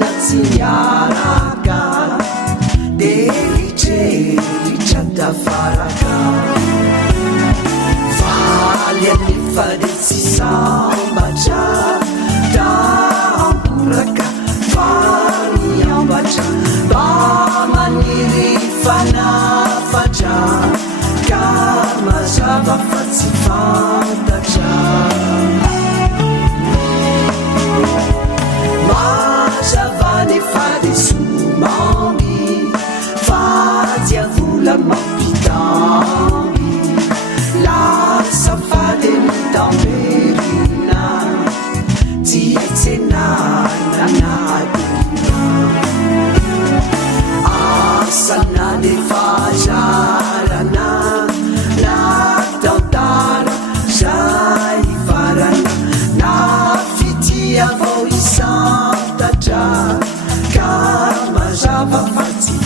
natsiaraka deritreritra tafaraka valy amin'ny faritsy sambatra tamporaka famiambatra mba maniry fanafatra ka mazava fa tsy fantatra mazavany farisomamby fatiavola mampitamby lasa fady mitamberina tsy aitsenana nadina asana le fajarana na tantara zay farana na fitiavao isantatra ka mazava fa tsy